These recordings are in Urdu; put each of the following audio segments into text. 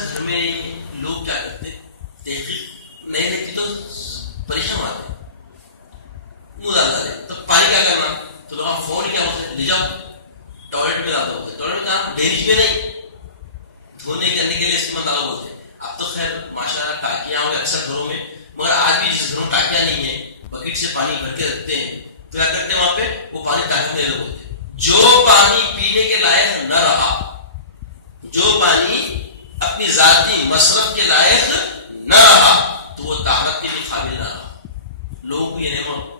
گھر میں لوگ کیا کرتے ہیں، تحقیق نہیں رہتی تو پریشان آتے ہیں، منہ ڈالتا ہے تو پانی کیا کرنا، تو لوگ فون کیا ہوتے ہیں، لے جاؤ ٹوائلٹ میں لاتا ہوتے، ٹوائلٹ میں کہاں، ڈینش میں نہیں، دھونے کرنے کے لیے استعمال ڈالا بولتے ہیں۔ اب تو خیر ماشاء اللہ ٹاکیاں ہوئے اکثر گھروں میں، مگر آج بھی جس گھروں میں ٹاکیاں نہیں ہیں بکیٹ سے پانی بھر کے رکھتے ہیں، تو کیا کرتے ہیں وہاں پہ وہ پانی ٹاکی میں لے بولتے ہیں۔ جو پانی پینے کے لائق نہ رہا، جو پانی اپنی ذاتی مصرف کے لائق نہ رہا، تو وہ طہارت کے بھی قابل نہ رہا۔ لوگوں کو یہ نہیں معلوم،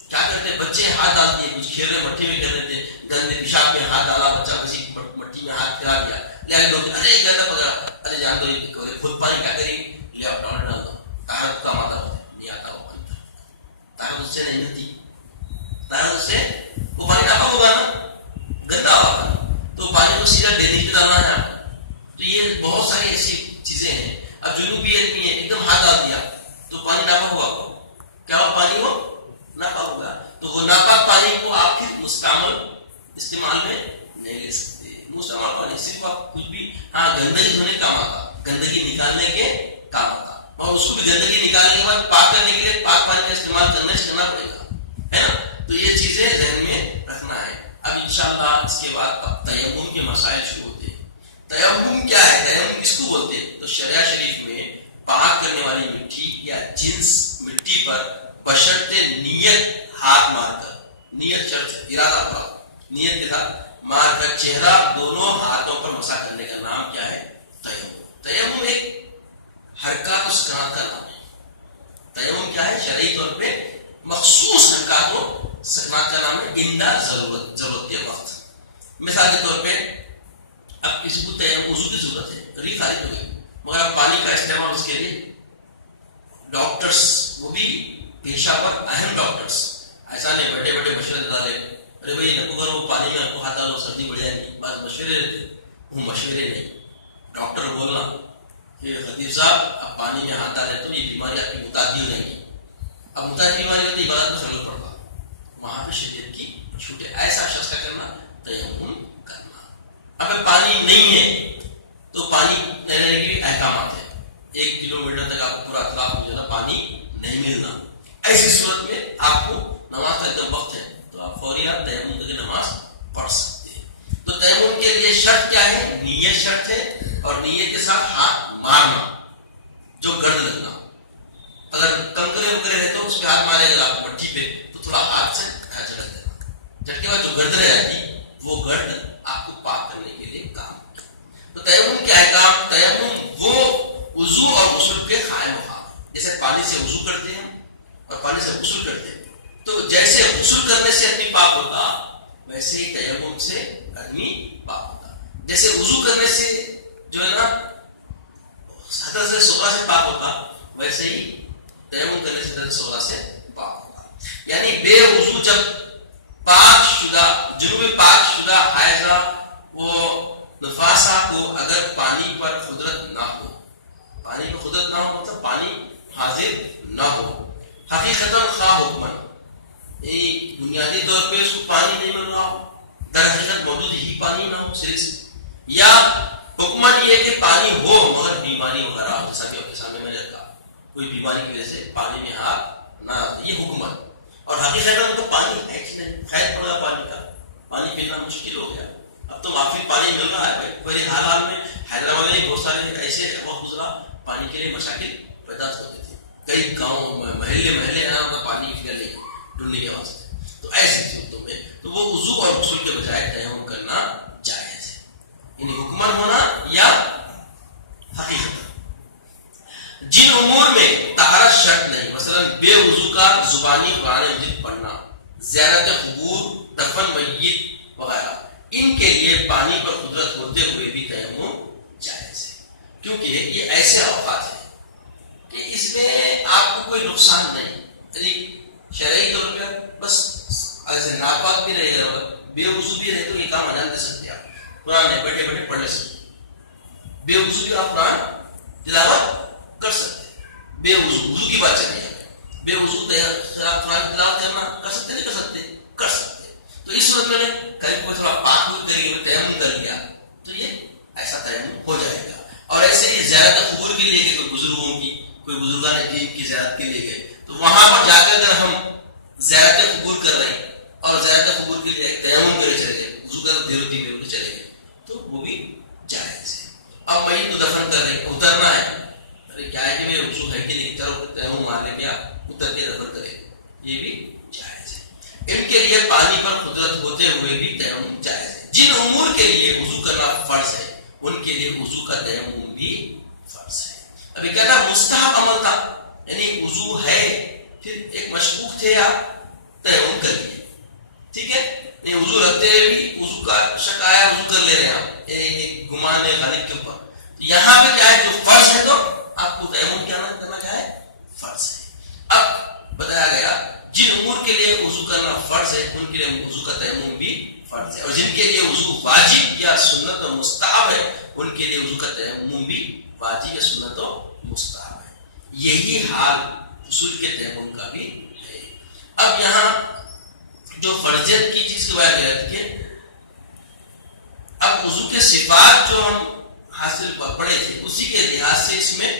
کیا کرتے ہیں بچے ہاتھ ڈالتے ہیں، کچھ کھیل رہے مٹی میں کر دیتے ہیں، گندے پیشاب میں ہاتھ ڈالا، بچہ کسی مٹی میں ہاتھ پھیلا دیا، لوگ ارے گندا پکڑا، ارے جان دو خود پانی کیا کری، لے آپ ٹوائلٹ ڈال دو، طہارت کا مادہ ہوتا ہے، نہیں آتا وہ پانی، طہارت اس سے نہیں ملتی، طہارت اس سے وہ پانی ناپاک ہوگا نا، گندا ہوگا، تو پانی کو سیدھا ڈینش میں ڈالنا ہے۔ تو یہ بہت ساری ایسی چیزیں ہیں۔ اب جنوبی آدمی ہے، ایک دم ہاتھ ڈال دیا تو پانی ناپاک ہوا، کیا ہوا، پانی وہ ناپاک ہوگا، تو وہ ناپاک پانی کو آپ پھر مستعمل استعمال میں نہیں لے سکتے۔ مستعمل پانی صرف آپ کچھ بھی، ہاں گندگی دھونے کام آتا، گندگی نکالنے کے کام آتا، اور اس کو بھی گندگی نکالنے کے بعد پاک کرنے کے لیے پاک پانی کا استعمال کرنا پڑے گا، ہے نا۔ تو یہ چیزیں ذہن میں رکھنا ہے۔ اب انشاءاللہ اس کے بعد اب تیمم کے مسائل شروع ہوتے ہیں۔ تیمم کیا ہے، تیمم کس کو بولتے ہیں، تو شریعہ شریف میں پاک کرنے والی مٹی یا جنس مٹی پر بشرطِ نیت ہاتھ مار کر، نیت شرط ارادہ کرو، نیت کے ساتھ مار کر چہرہ دونوں ہاتھوں پر مسح کرنے کا نام کیا ہے، تیمم۔ تیمم ایک حرکات و سکنات کا نام ہے۔ تیمم کیا ہے، شرعی طور پہ مخصوص حرکات و سکنات کا نام ہے، اندہ ضرورت کے وقت۔ مثال کے طور پہ اب کسی کو تیمم وضو کی ضرورت ہے، ری خارج ہو گئی، مگر اب پانی کا استعمال اس کے لیے ڈاکٹرز، وہ بھی پیشہ ور اہم ڈاکٹرز، ایسا نہیں بڑے بڑے مشورے ڈالے، ارے بھائی نکو کرو پانی میں آپ کو ہاتھ ڈالو سردی بڑھ جائے گی، بس مشورے رہتے، وہ مشورے نہیں، ڈاکٹر بولنا کہ خطیب صاحب اب پانی میں ہاتھ ڈالے تو یہ بیماری آپ کی متعدی ہو جائے گی، اب متعدی بیماری ہوتی عبادت میں خلل پڑتا، وہاں پہ شریعت کی چھوٹے ایسا شخص کا کرنا تیمم کرنا۔ اب پانی نہیں ہے تو پانی لینے کے بھی احکامات ہیں، 1 کلومیٹر تک آپ کو پورا اطلاق میں جانا، پانی نہیں ملنا، ایسی صورت میں آپ کو نماز کا ایک وقت ہے تو آپ فوریہ تیمم کر کے نماز پڑھ سکتے ہیں۔ تو تیمم کے لیے شرط کیا ہے، نیت شرط ہے، اور نیت کے ساتھ ہاتھ مارنا، جو گرد لگنا، اگر کنکرے وکرے رہے تو اس پہ ہاتھ مارے گا آپ مٹی پہ تو تھوڑا ہاتھ سے جھٹک دینا، جھٹکے بعد جو گرد رہ جاتی وہ گرد آپ کو پاک کرنے کے لیے کام۔ تو تیمم کے احکام، تیمم وہ وضو اور غسل کے قائم مقام، جیسے پانی سے وضو کرتے ہیں اور پانی سے غسل کرتے ہیں، تو جیسے غسل کرنے سے آدمی پاک ہوتا ویسے ہی تیمم سے آدمی پاک ہوتا، جیسے وضو کرنے سے جو ہے نا حدث صغریٰ سے پاک ہوتا، ویسے ہی تیمم کرنے سے حدث صغریٰ سے پاک ہوتا۔ یعنی بے وضو جب پاک شدہ، جنوب پاک شدہ حائضہ وہ نفاسہ کو اگر پانی پر قدرت نہ ہو، پانی پر قدرت نہ ہو مطلب پانی حاضر نہ ہو، حقیقتاً خواہ حکمن، یعنی بنیادی طور پہ اس کو پانی نہیں مل رہا ہو، در حقیقت موجود ہی پانی نہ ہو سرے سے، یا حکمن یہ کہ پانی ہو مگر بیماری وغیرہ، جیسا کہ آپ کے سامنے میں نے کہا کوئی بیماری کی وجہ سے پانی میں ہاتھ نہ آتا، یہ حکمن، اور حقیقت تو پانی ہے کہ نہیں، خیر پڑ گا پانی کا، پانی پینا مشکل ہو گیا، اب تو معافی پانی مل رہا ہے بھائی، پہلے حال میں حیدرآباد میں بہت سارے ایسے وقت گزرا پانی کے لیے مشاکل پیدا ہوتے تھے، کئی گاؤں محلے پانی نکلنے ڈھونڈنے کے واسطے، تو ایسی صورتوں میں تو وہ وضو اور غسل کے بجائے تیمم کرنا جائز ہے، یعنی حکمن ہونا یا حقیقت۔ جن امور میں طہارت شرط نہیں، مثلا بے وضو کا زبانی قرآن مجید پڑھنا، زیارت قبور، دفن میت وغیرہ، ان کے لیے پانی پر قدرت ہوتے ہوئے بھی تیمم جائز ہے، کیونکہ یہ ایسے اوقات ہیں کہ اس میں آپ کو کوئی نقصان نہیں، یعنی شرعی طور پر بس ایسے ناپاک بھی رہے گا، بے وضو بھی رہے تو یہ کام انجام دے سکتے ہیں، آپ قرآن ہے بیٹھے بیٹھے پڑھ لے سکتے، بے وضو بھی آپ قرآن تلاوت کر سکتے ہیں، بے وضو کی بات چل رہی ہے، بے وضو قرآن تلاوت کرنا کر سکتے نہیں کر سکتے، کر سکتے، تو اس صورت میں کہیں کوئی تھوڑا پاک کر کے تیمم کر لیا تو یہ ایسا تیمم ہو جائے گا، اور ایسے زیارت قبور کے لیے گئے، کوئی بزرگوں کی، کوئی بزرگان دین کی زیارت کے لیے گئے، تو وہاں پر جا کر اگر ہم زیارت قبور کر رہے ہیں اور زیارت قبور کے لیے تیمم کرے چلے گئے، وضو کر دیروتی میں چلے گئے، تو وہ بھی جائز ہے۔ اب میت کو دفن کر رہے ہیں، اترنا ہے، ارے کیا ہے کہ میرے وضو ہے کہ نہیں، چلو تیمم مار لیں گے، آپ اتر کے دفن کریں، یہ بھی جائز ہے۔ ان کے لیے پانی پر قدرت ہوتے ہوئے بھی تیمم جائز ہے۔ جن امور کے لیے وضو کرنا فرض ہے ان کے لیے وضو کا تیمم بھی فرض ہے۔ ابھی کہنا مستحب عمل تھا، یعنی وضو ہے پھر ایک مشکوک تھے آپ تیمم کر لیے، ٹھیک ہے، نہیں وضو رکھتے ہوئے بھی وضو کا شک آیا، وضو کر لے رہے ہیں آپ، گمان ہے غالب کے اوپر، یہاں پہ کیا ہے جو فرض ہے تو آپ کو تیمم کیا کرنا کیا ہے، فرض ہے۔ اب بتایا گیا جن امور کے لیے وضو کرنا فرض ہے ان کے لیے وضو کا تیمم بھی فرض ہے، اور جن کے لیے وضو واجب یا سنت و مستحب ہے ان کے لیے وضو کا تیمم بھی واجب یا سنت و مستحب ہے۔ یہی حال غسل کے تیمم کا بھی ہے۔ اب یہاں جو فرضیت کی چیز کی بات ہے کہ اب وضو کے صفات جو ہم حاصل پڑھے تھے اسی کے لحاظ سے اس میں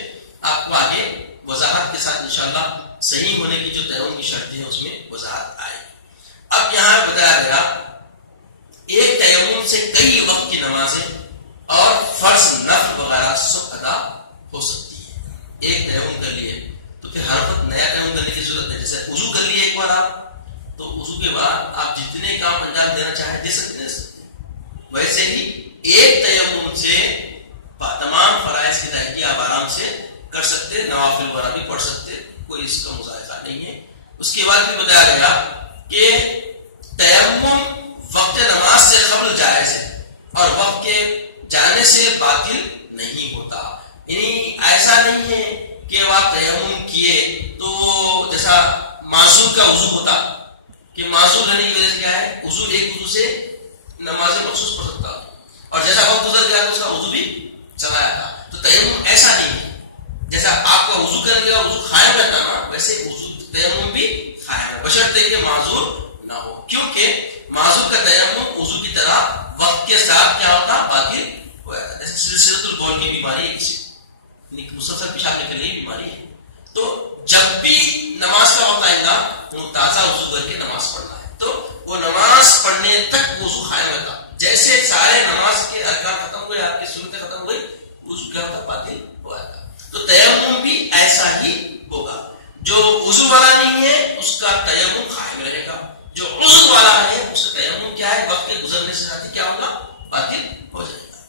آپ کو آگے وضاحت کے ساتھ انشاءاللہ صحیح ہونے کی جو تیمم کی شرطیں ہیں اس میں وضاحت آئے۔ اب یہاں بتایا گیا ایک تیمم سے کئی وقت کی نمازیں اور فرض نفل وغیرہ سب ادا ہو سکتی ہے۔ ایک تیمم کر لیے تو پھر ہر وقت نیا تیمم کرنے کی ضرورت ہے، جیسے وضو کر لیے ایک بار آپ تو وضو کے بعد آپ جتنے کام انجام دینا چاہیں دے سکتے ہیں، ویسے ہی ایک تیمم سے تمام فرائض کی ادائیگی آپ آرام سے کر سکتے، نوافل وغیرہ بھی پڑھ سکتے، کوئی اس کا مذائقہ نہیں ہے۔ اس کے بعد پھر بتایا گیا کہ تیمم وقت نماز سے قبل جائز ہے اور وقت کے جانے سے باطل نہیں ہوتا، یعنی ایسا نہیں ہے کہ آپ تیمم کیے تو جیسا معذور کا وضو ہوتا کہ معذور ہونے کی وجہ سے کیا ہے وضو ایک وضو سے نماز مخصوص پڑھ سکتا اور جیسا وقت گزر گیا تو اس کا وضو بھی چلا جاتا، تو تیمم ایسا نہیں ہے، جیسا آپ کا وضو کرنے کا وضو قائم رہتا نا ویسے وضو تیمم بھی قائم ہے، بشرطے کہ معذور نہ ہو، کیونکہ معذور کا تیمم وضو کی طرح وقت کے ساتھ کیا ہوتا باطل ہو جاتا، جیسے سلسلۃ البول کی بیماری ہے، کسی مسلسل پیشاب نکلنے کی بیماری ہے، تو جب بھی نماز کا وقت آئے گا وہ تازہ وضو کر کے نماز پڑھنا ہے، تو وہ نماز پڑھنے تک وضو قائم رہتا، جیسے سارے نماز کے ارکان ختم ہوئے، آپ کی سنتیں ختم ہوئی، وضو کیا ہوتا باطل ہو جاتا، تو تیمم بھی ایسا ہی ہوگا، جو وضو والا نہیں ہے اس کا تیمم قائم رہے گا، جو وضو والا ہے اس کا تیمم کیا ہے وقت کے گزرنے سے ساتھ کیا ہوگا باطل ہو جائے گا۔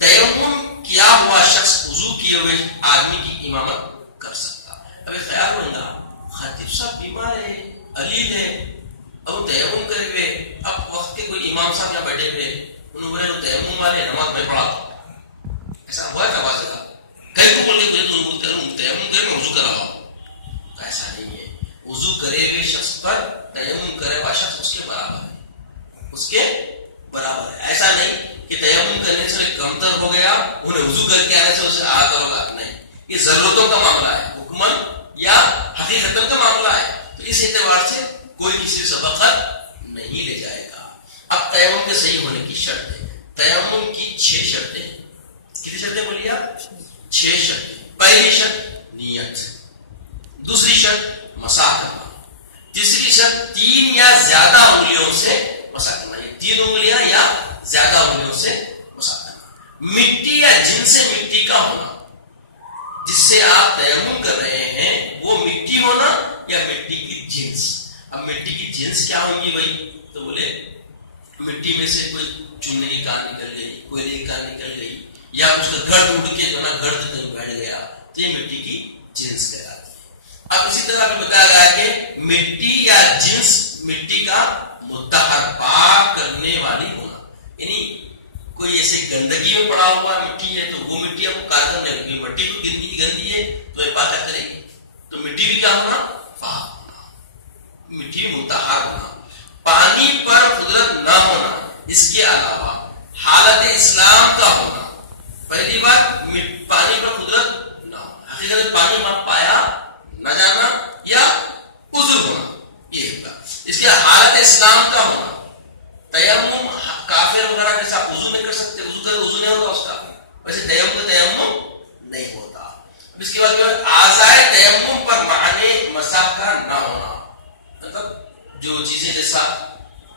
تیمم کیا ہوا شخص وضو کیے ہوئے آدمی کی امامت کر سکتا، اب خیال ہوگا خطیب صاحب بیمار ہے، علیل ہے، اب تیمم کرے ہوئے، اب وقت کے کوئی امام صاحب یہاں بیٹھے ہوئے انہوں نے بولے تیمم والے نماز میں پڑھا تھا، ایسا ہوا تھا واضح تھا، کئی کو بول کے تیمم کرے میں وضو کرا ہوا، تو ایسا نہیں ہے، وضو کرے ہوئے شخص پر تیمم کرے ہوا شخص اس کے برابر ہے، اس کے برابر ہے، ایسا نہیں کہ تیمم کرنے سے کمتر ہو گیا انہیں وضو کر کے آنے سے اسے آتا ہوگا، نہیں، یہ ضرورتوں کا معاملہ ہے، حکمن یا حقیقتاً کا معاملہ ہے، تو اس اعتبار سے کوئی کسی سبقت نہیں لے جائے گا۔ اب تیمم کے صحیح ہونے کی شرط ہے، تیمم کی 6 شرطیں، کتنی شرطیں بولیے آپ؟ 6 شرطیں۔ پہلی شرط نیت، دوسری شرط مسح کرنا، تیسری شرط 3 یا زیادہ انگلیوں سے مسح کرنا، یہ 3 انگلیاں یا زیادہ انگلیوں سے مسح کرنا، مٹی یا جنس مٹی کا ہونا، جس سے آپ تیمم کر رہے ہیں وہ مٹی ہونا یا مٹی کی جنس۔ اب مٹی کی جنس کیا ہوگی بھائی، تو بولے مٹی میں سے کوئی چونے کی کان نکل گئی، کوئلے کی کان نکل گئی، یا اس کا گرد اڑ کے جو نا گرد کہیں بیٹھ گیا، تو یہ مٹی کی جنس کہلاتی ہے۔ اب اسی طرح بھی بتایا گیا کہ مٹی یا جنس مٹی کا مطہر پاک کرنے والی ہونا، یعنی کوئی ایسے گندگی میں پڑا ہوا مٹی ہے تو وہ مٹی آپ کو کار کرنے لگی، مٹی تو گندی ہے تو یہ پاک کرے گی، تو مٹی بھی کیا ہونا پاک ہونا، مٹی مطہر ہونا، پانی پر قدرت نہ ہونا، اس کے علاوہ حالت اسلام کا ہونا، پہلی بات پانی پر قدرت نہ ہونا، حقیقت پانی میں پایا نہ جانا یا عذر ہونا، یہ ہوگا، اس کے حالت اسلام کا ہونا، تیمم کافر وغیرہ جیسا وضو نہیں کر سکتے، وضو کرے وضو نہیں ہوگا اس کا، ویسے تیمم کا تیمم نہیں اس کے بعد اعضائے تیمم پر معنی مسح کا نہ ہونا، مطلب جو چیزیں جیسا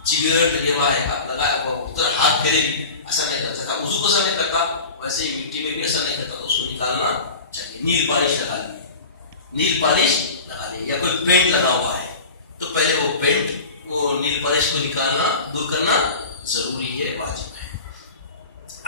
چگڑ لگے ہوا ہے لگایا ہوا ادھر ہاتھ پھیرے بھی اثر نہیں کر سکتا، وضو کو اثر نہیں کرتا، ویسے ہی مٹی میں بھی اثر نہیں کرتا، تو اس کو نکالنا چاہیے. نیل پالش لگا لیے، نیل پالش لگا لیے، یا کوئی پینٹ لگا ہوا ہے تو پہلے وہ پینٹ وہ نیل پالش کو نکالنا دور کرنا ضروری ہے، واجب ہے.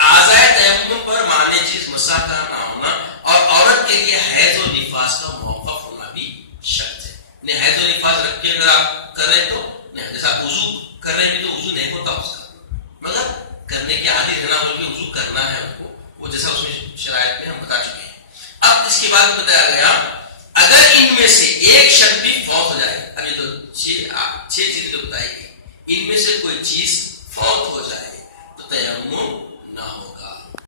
اعضائے تیمم پر معنی چیز مسح کا نہ ہونا، اور عورت کے لیے حیض و نفاس کا موقف ہونا بھی شرط ہے. نہیں حیض و نفاس رکھ کے اگر آپ کر رہے تو نہیں، جیسا آپ وضو کر رہے ہیں تو وضو نہیں ہوتا اس کا، مگر کرنے کے عادی رہنا بول کے وضو کرنا ہے ان کو، وہ جیسا اس میں شرائط میں ہم بتا چکے ہیں. اب اس کے بعد بتایا گیا اگر ان میں سے ایک شرط بھی فوت ہو جائے، ابھی تو چھ چیزیں جو بتائی گئی، ان میں سے کوئی چیز فوت ہو جائے تو تیمم نہ ہوگا.